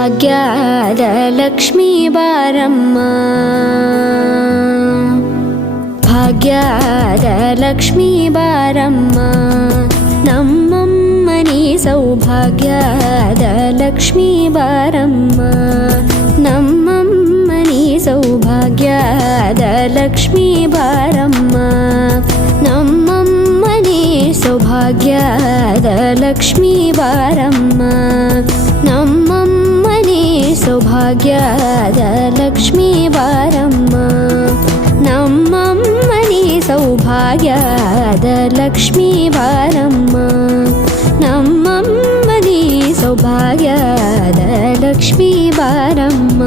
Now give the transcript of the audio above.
ಭಾಗ್ಯದ ಲಕ್ಷ್ಮೀ ಬಾರಮ್ಮ ಭಾಗ್ಯದ ಲಕ್ಷ್ಮೀ ಬಾರಮ್ಮ ನಮ್ಮಮ್ಮನಿ ಸೌಭಾಗ್ಯದ ಲಕ್ಷ್ಮೀ ಬಾರಮ್ಮ ನಮ್ಮಮ್ಮನಿ ಸೌಭಾಗ್ಯದ ಲಕ್ಷ್ಮೀ ಬಾರಮ್ಮ ನಮ್ಮಮ್ಮನಿ ಸೌಭಾಗ್ಯದ ಲಕ್ಷ್ಮೀ ಬಾರಮ್ಮ ನಮ್ಮಮ್ಮನಿ ಸೌಭಾಗ್ಯದ ಲಕ್ಷ್ಮೀ ಬಾರಮ್ಮ ನಮ್ಮಮ್ಮನಿ ಸೌಭಾಗ್ಯದ ಲಕ್ಷ್ಮೀ ಬಾರಮ್ಮ ನಮ್ಮಮ್ಮನಿ ಸೌಭಾಗ್ಯದ ಲಕ್ಷ್ಮೀ ಬಾರಮ್ಮ